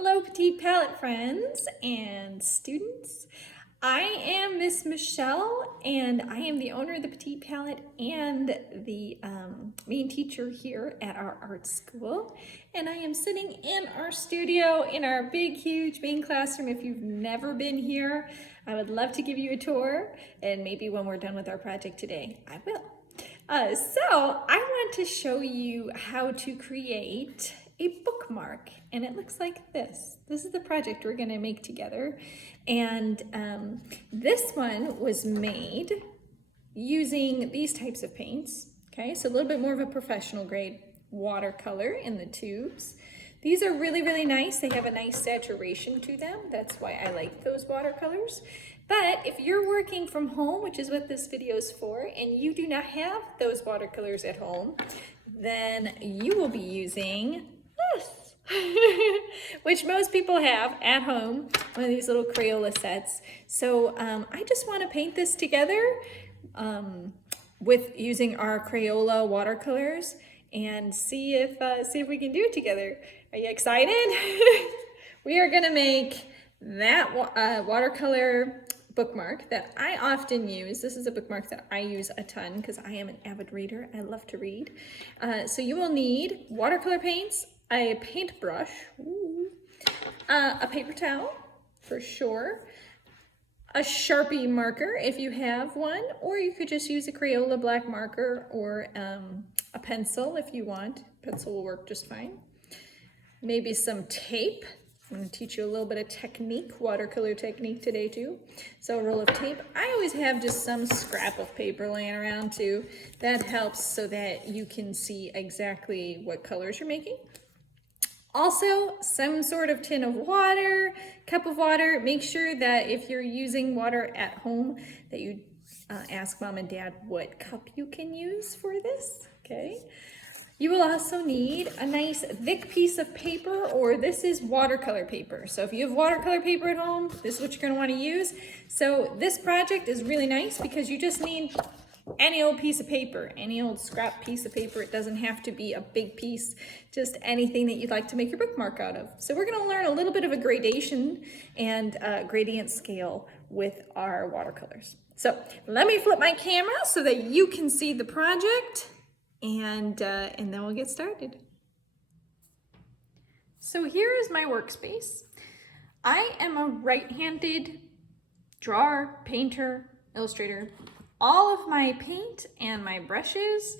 Hello, Petite Palette friends and students. I am Miss Michelle, and I am the owner of the Petite Palette and the main teacher here at our art school. And I am sitting in our studio in our big, huge main classroom. If you've never been here, I would love to give you a tour, and maybe when we're done with our project today, I will. So I want to show you how to create a bookmark, and it looks like this. This is the project we're going to make together, and this one was made using these types of paints. Okay, so a little bit more of a professional grade watercolor in the tubes. These are really, really nice. They have a nice saturation to them. That's why I like those watercolors. But if you're working from home, which is what this video is for, and you do not have those watercolors at home, then you will be using this, which most people have at home, one of these little Crayola sets. So I just want to paint this together with using our Crayola watercolors and see if we can do it together. Are you excited? We are gonna make that watercolor bookmark that I often use. This is a bookmark that I use a ton because I am an avid reader. I love to read. So you will need watercolor paints, a paintbrush, a paper towel for sure, a Sharpie marker if you have one, or you could just use a Crayola black marker or a pencil if you want. Pencil will work just fine. Maybe some tape. I'm going to teach you a little bit of technique, watercolor technique today too. So a roll of tape. I always have just some scrap of paper laying around too. That helps so that you can see exactly what colors you're making. Also, some sort of tin of water, cup of water. Make sure that if you're using water at home that you ask mom and dad what cup you can use for this, okay? You will also need a nice thick piece of paper, or this is watercolor paper. So if you have watercolor paper at home, this is what you're going to want to use. So this project is really nice because you just need any old piece of paper, any old scrap piece of paper. It doesn't have to be a big piece, just anything that you'd like to make your bookmark out of. So we're going to learn a little bit of a gradation and gradient scale with our watercolors. So let me flip my camera so that you can see the project. And then we'll get started. So here is my workspace. I am a right-handed drawer, painter, illustrator. All of my paint and my brushes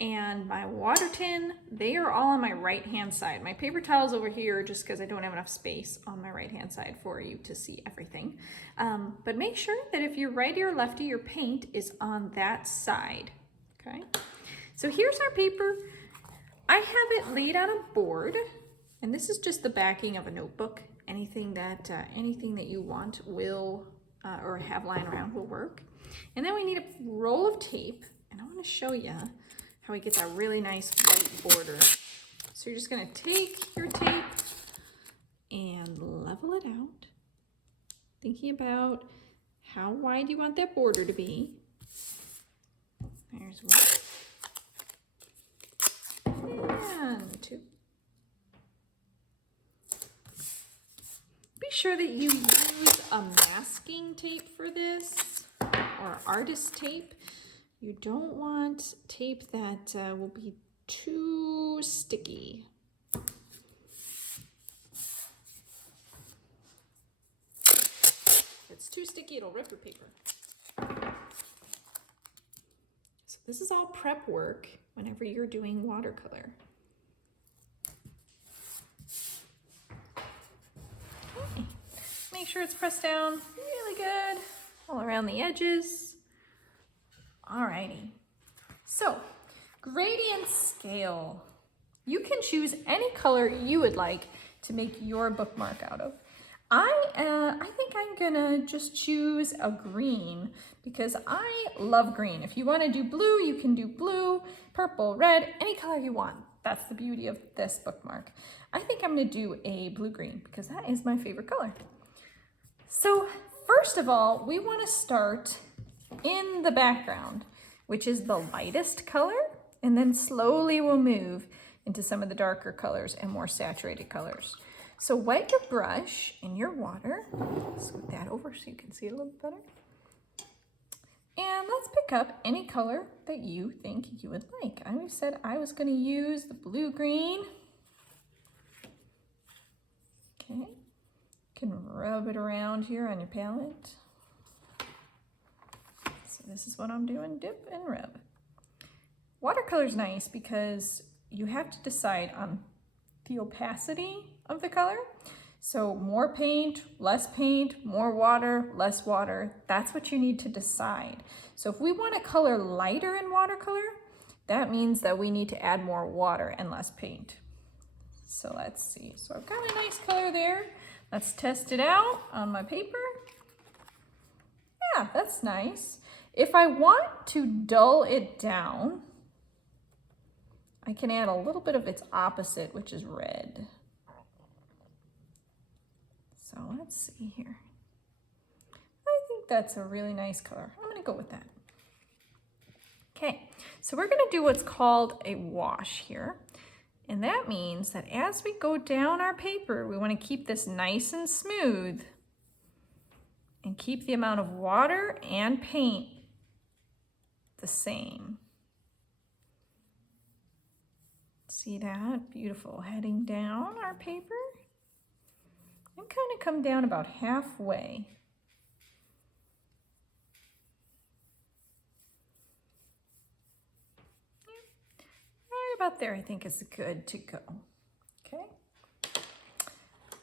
and my water tin, they are all on my right-hand side. My paper towel's over here just because I don't have enough space on my right-hand side for you to see everything. But make sure that if you're righty or lefty, your paint is on that side, okay? So here's our paper. I have it laid on a board, and this is just the backing of a notebook. Anything that you want will, or have lying around will work. And then we need a roll of tape, and I want to show you how we get that really nice white border. So you're just gonna take your tape and level it out, thinking about how wide you want that border to be. There's one. And two. Be sure that you use a masking tape for this, or artist tape. You don't want tape that will be too sticky. If it's too sticky, it'll rip your paper. So this is all prep work whenever you're doing watercolor. Okay. Make sure it's pressed down really good all around the edges. Alrighty. So, gradient scale. You can choose any color you would like to make your bookmark out of. I think I'm gonna just choose a green because I love green. If you want to do blue, you can do blue, purple, red, any color you want. That's the beauty of this bookmark. I think I'm gonna do a blue-green because that is my favorite color. So first of all, we want to start in the background, which is the lightest color, and then slowly we'll move into some of the darker colors and more saturated colors. So wet your brush in your water. Scoot that over so you can see it a little better. And let's pick up any color that you think you would like. I said I was going to use the blue-green. Okay, you can rub it around here on your palette. So this is what I'm doing, dip and rub. Watercolor's nice because you have to decide on the opacity of the color. So more paint, more water, less water. That's what you need to decide. So if we want a color lighter in watercolor, that means that we need to add more water and less paint. So let's see. So I've got a nice color there. Let's test it out on my paper. Yeah, that's nice. If I want to dull it down, I can add a little bit of its opposite, which is red. So let's see here. I think that's a really nice color. I'm gonna go with that. Okay, so we're gonna do what's called a wash here. And that means that as we go down our paper, we wanna keep this nice and smooth and keep the amount of water and paint the same. See that? Beautiful. Heading down our paper. And kind of come down about halfway. Right about there, I think is good to go. Okay.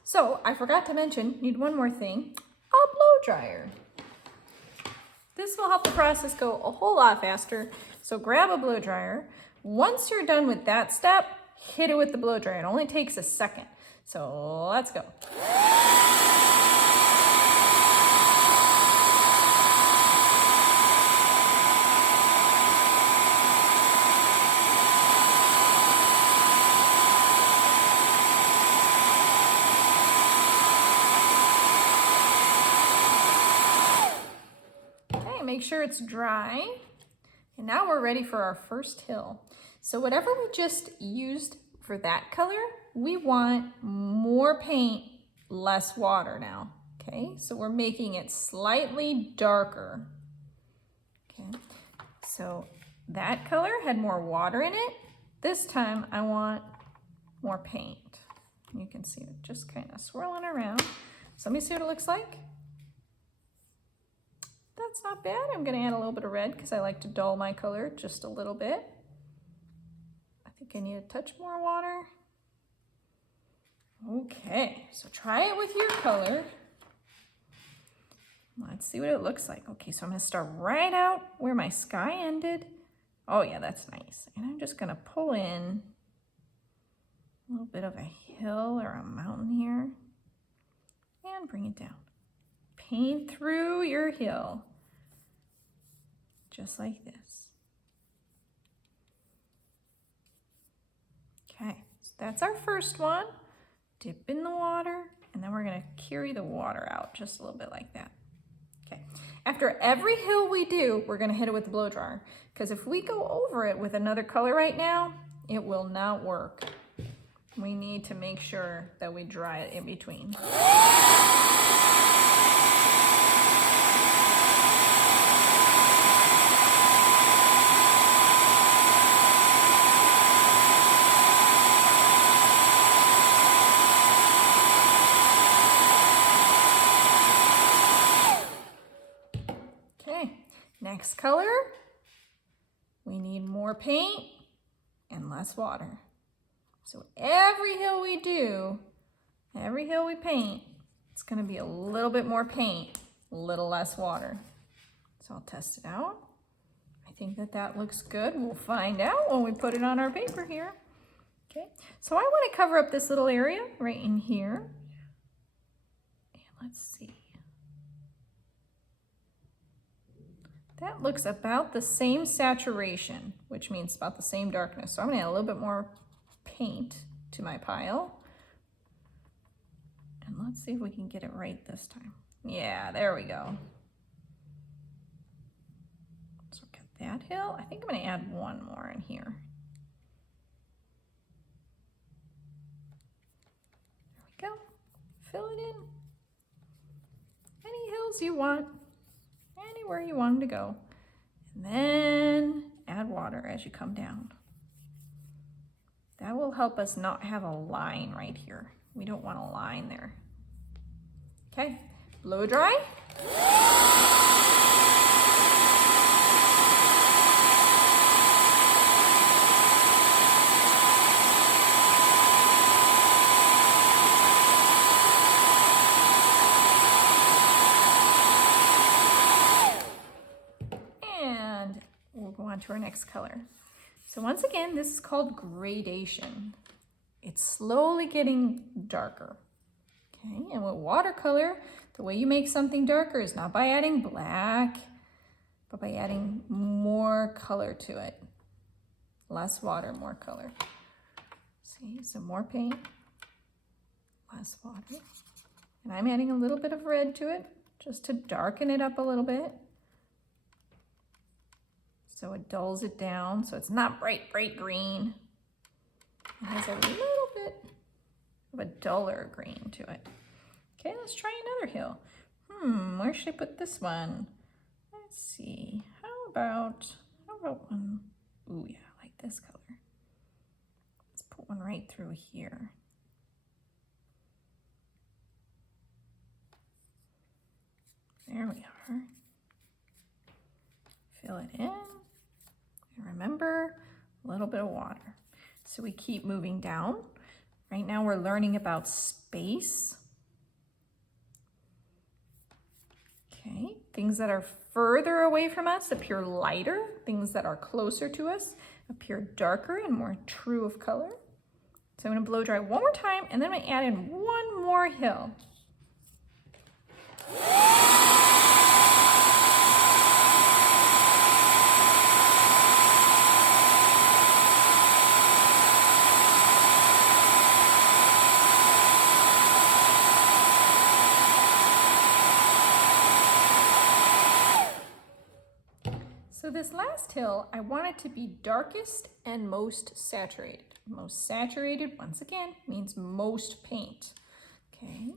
So I forgot to mention, need one more thing, a blow dryer. This will help the process go a whole lot faster. So grab a blow dryer. Once you're done with that step, hit it with the blow dryer. It only takes a second. So let's go. Okay, make sure it's dry. And now we're ready for our first hill. So whatever we just used for that color, we want more paint, less water now. Okay, so we're making it slightly darker. Okay, so that color had more water in it. This time I want more paint. You can see it just kind of swirling around. So let me see what it looks like. That's not bad. I'm gonna add a little bit of red because I like to dull my color just a little bit. I think I need a touch more water. Okay, so try it with your color. Let's see what it looks like. Okay, so I'm gonna start right out where my sky ended. Oh yeah, that's nice. And I'm just gonna pull in a little bit of a hill or a mountain here and bring it down. Paint through your hill, just like this. Okay, so that's our first one. Dip in the water, and then we're gonna carry the water out just a little bit like that. Okay, after every hill we do, we're gonna hit it with the blow dryer, because if we go over it with another color right now, it will not work. We need to make sure that we dry it in between. Next color, we need more paint and less water. So every hill we do, every hill we paint, it's gonna be a little bit more paint, a little less water. So I'll test it out. I think that that looks good. We'll find out when we put it on our paper here. Okay, so I wanna cover up this little area right in here. And let's see. That looks about the same saturation, which means about the same darkness. So I'm gonna add a little bit more paint to my pile. And let's see if we can get it right this time. Yeah, there we go. So get that hill. I think I'm gonna add one more in here. There we go. Fill it in. Any hills you want, anywhere you want them to go. And then add water as you come down. That will help us not have a line right here. We don't want a line there. Okay, blow dry. And we'll go on to our next color. So once again, this is called gradation. It's slowly getting darker. Okay, and with watercolor, the way you make something darker is not by adding black, but by adding more color to it. Less water, more color. See, some more paint, less water. And I'm adding a little bit of red to it, just to darken it up a little bit. So it dulls it down, so it's not bright, bright green. It has a little bit of a duller green to it. Okay, let's try another hill. Where should I put this one? Let's see, how about one? Ooh, yeah, I like this color. Let's put one right through here. There we are. Fill it in. And remember, a little bit of water. So we keep moving down. Right now we're learning about space. Okay, things that are further away from us appear lighter. Things that are closer to us appear darker and more true of color. So I'm gonna blow dry one more time and then I'm gonna add in one more hill. So this last hill, I want it to be darkest and most saturated. Most saturated, once again, means most paint. Okay,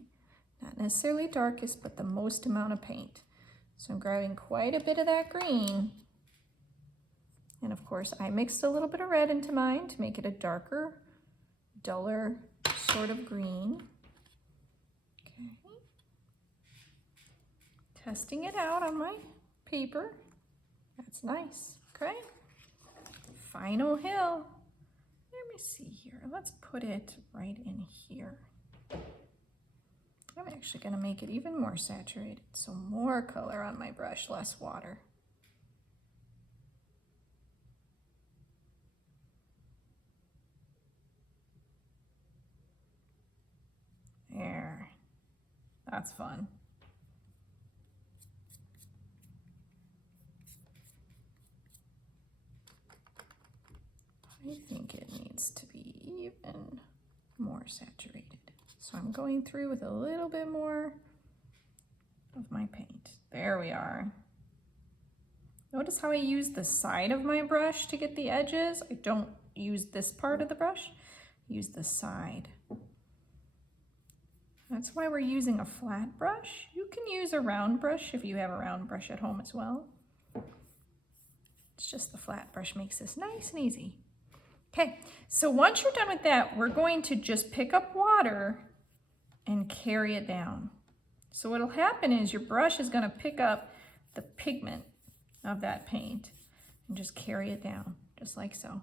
not necessarily darkest, but the most amount of paint. So I'm grabbing quite a bit of that green. And of course, I mixed a little bit of red into mine to make it a darker, duller sort of green. Okay. Testing it out on my paper. That's nice, okay? Final hill. Let me see here. Let's put it right in here. I'm actually gonna make it even more saturated. So more color on my brush, less water. There, that's fun. I think it needs to be even more saturated. So I'm going through with a little bit more of my paint. There we are. Notice how I use the side of my brush to get the edges. I don't use this part of the brush, I use the side. That's why we're using a flat brush. You can use a round brush if you have a round brush at home as well. It's just the flat brush makes this nice and easy. Okay, so once you're done with that, we're going to just pick up water and carry it down. So what'll happen is your brush is gonna pick up the pigment of that paint and just carry it down, just like so.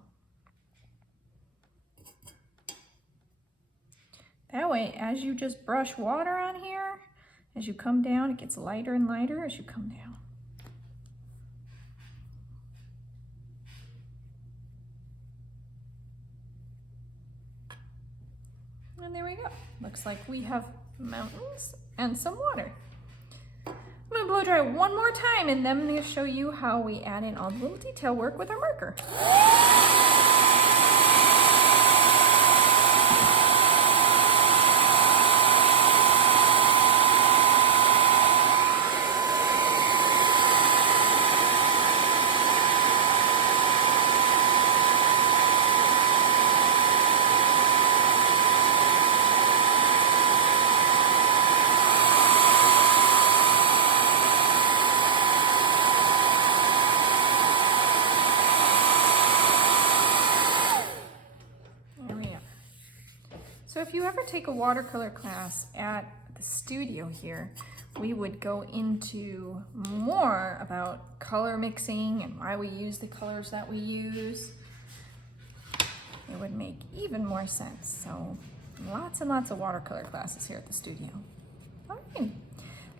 That way, as you just brush water on here, as you come down, it gets lighter and lighter as you come down. And there we go. Looks like we have mountains and some water. I'm gonna blow dry one more time and then I'm gonna show you how we add in all the little detail work with our marker. So if you ever take a watercolor class at the studio here, we would go into more about color mixing and why we use the colors that we use. It would make even more sense. So lots and lots of watercolor classes here at the studio. All right,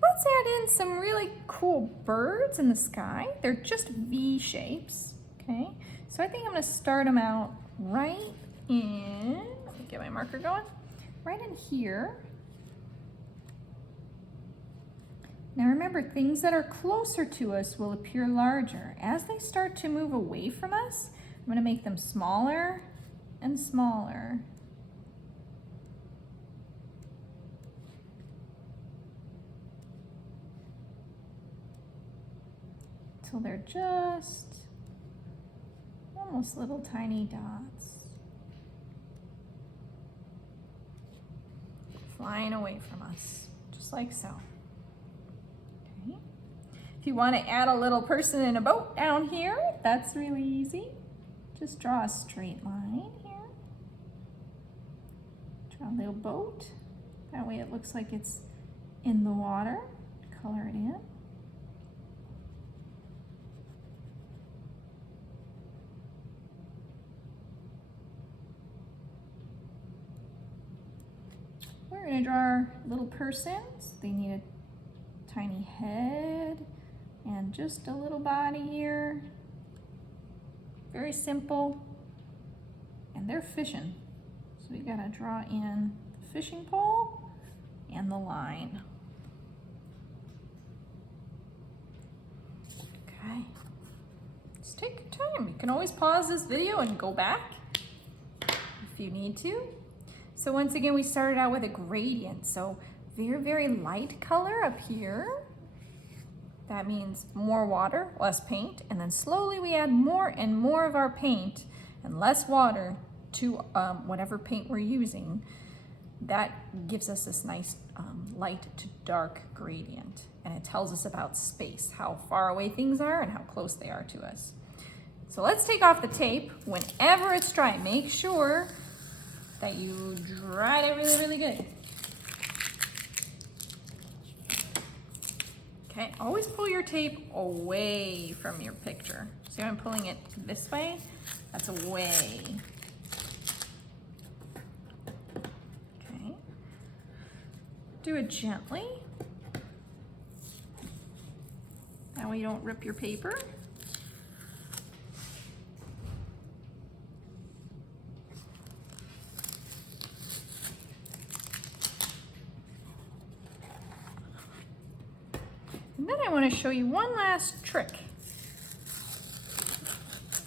let's add in some really cool birds in the sky. They're just V shapes, okay? So I think I'm gonna start them out right in, let me get my marker going, right in here. Now remember, things that are closer to us will appear larger. As they start to move away from us, I'm gonna make them smaller and smaller. Till they're just almost little tiny dots. Flying away from us, just like so. Okay. If you want to add a little person in a boat down here, that's really easy. Just draw a straight line here. Draw a little boat. That way it looks like it's in the water. Color it in. We're going to draw our little persons. They need a tiny head and just a little body here. Very simple. And they're fishing. So we got to draw in the fishing pole and the line. Okay. Just take your time. You can always pause this video and go back if you need to. So once again, we started out with a gradient. So very, very light color up here. That means more water, less paint. And then slowly we add more and more of our paint and less water to whatever paint we're using. That gives us this nice light to dark gradient. And it tells us about space, how far away things are and how close they are to us. So let's take off the tape whenever it's dry. Make sure that you dried it really, really good. Okay, always pull your tape away from your picture. See how I'm pulling it this way? That's away. Okay. Do it gently. That way you don't rip your paper. And then I want to show you one last trick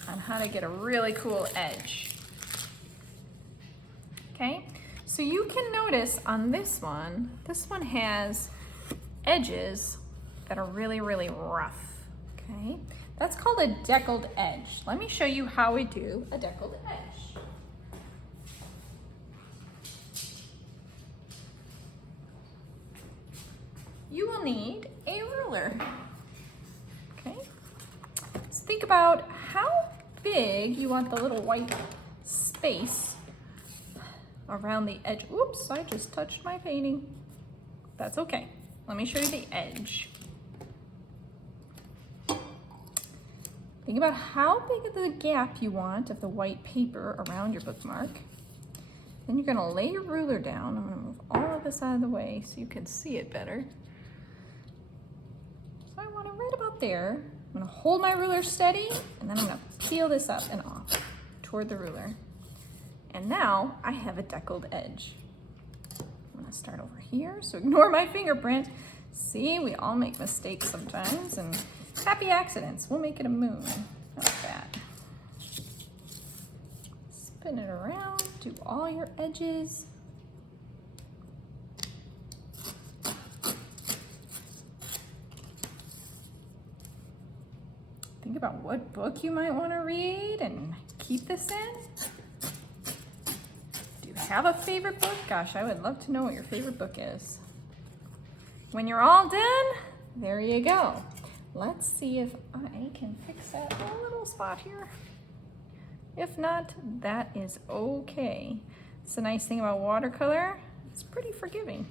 on how to get a really cool edge. Okay, so you can notice on this one has edges that are really, really rough. Okay, that's called a deckled edge. Let me show you how we do a deckled edge. You will need a ruler. Okay, so think about how big you want the little white space around the edge. Oops, I just touched my painting. That's okay. Let me show you the edge. Think about how big of the gap you want of the white paper around your bookmark. Then you're gonna lay your ruler down. I'm gonna move all of this out of the way so you can see it better. So I want it right about there. I'm gonna hold my ruler steady, and then I'm gonna peel this up and off toward the ruler. And now I have a deckled edge. I'm gonna start over here, so ignore my fingerprint. See, we all make mistakes sometimes, and happy accidents. We'll make it a moon. How's that? Spin it around, do all your edges. Think about what book you might want to read and keep this in. Do you have a favorite book? Gosh, I would love to know what your favorite book is. When you're all done, there you go. Let's see if I can fix that little spot here. If not, that is okay. It's the nice thing about watercolor. It's pretty forgiving.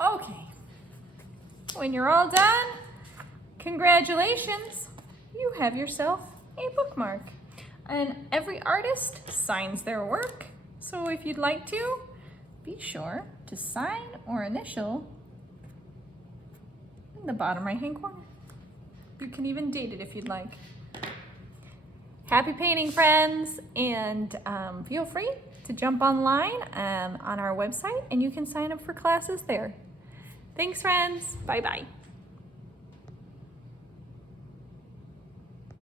Okay, when you're all done, congratulations, you have yourself a bookmark. And every artist signs their work, so if you'd like to, be sure to sign or initial in the bottom right-hand corner. You can even date it if you'd like. Happy painting, friends, and feel free to jump online on our website and you can sign up for classes there. Thanks, friends. Bye-bye.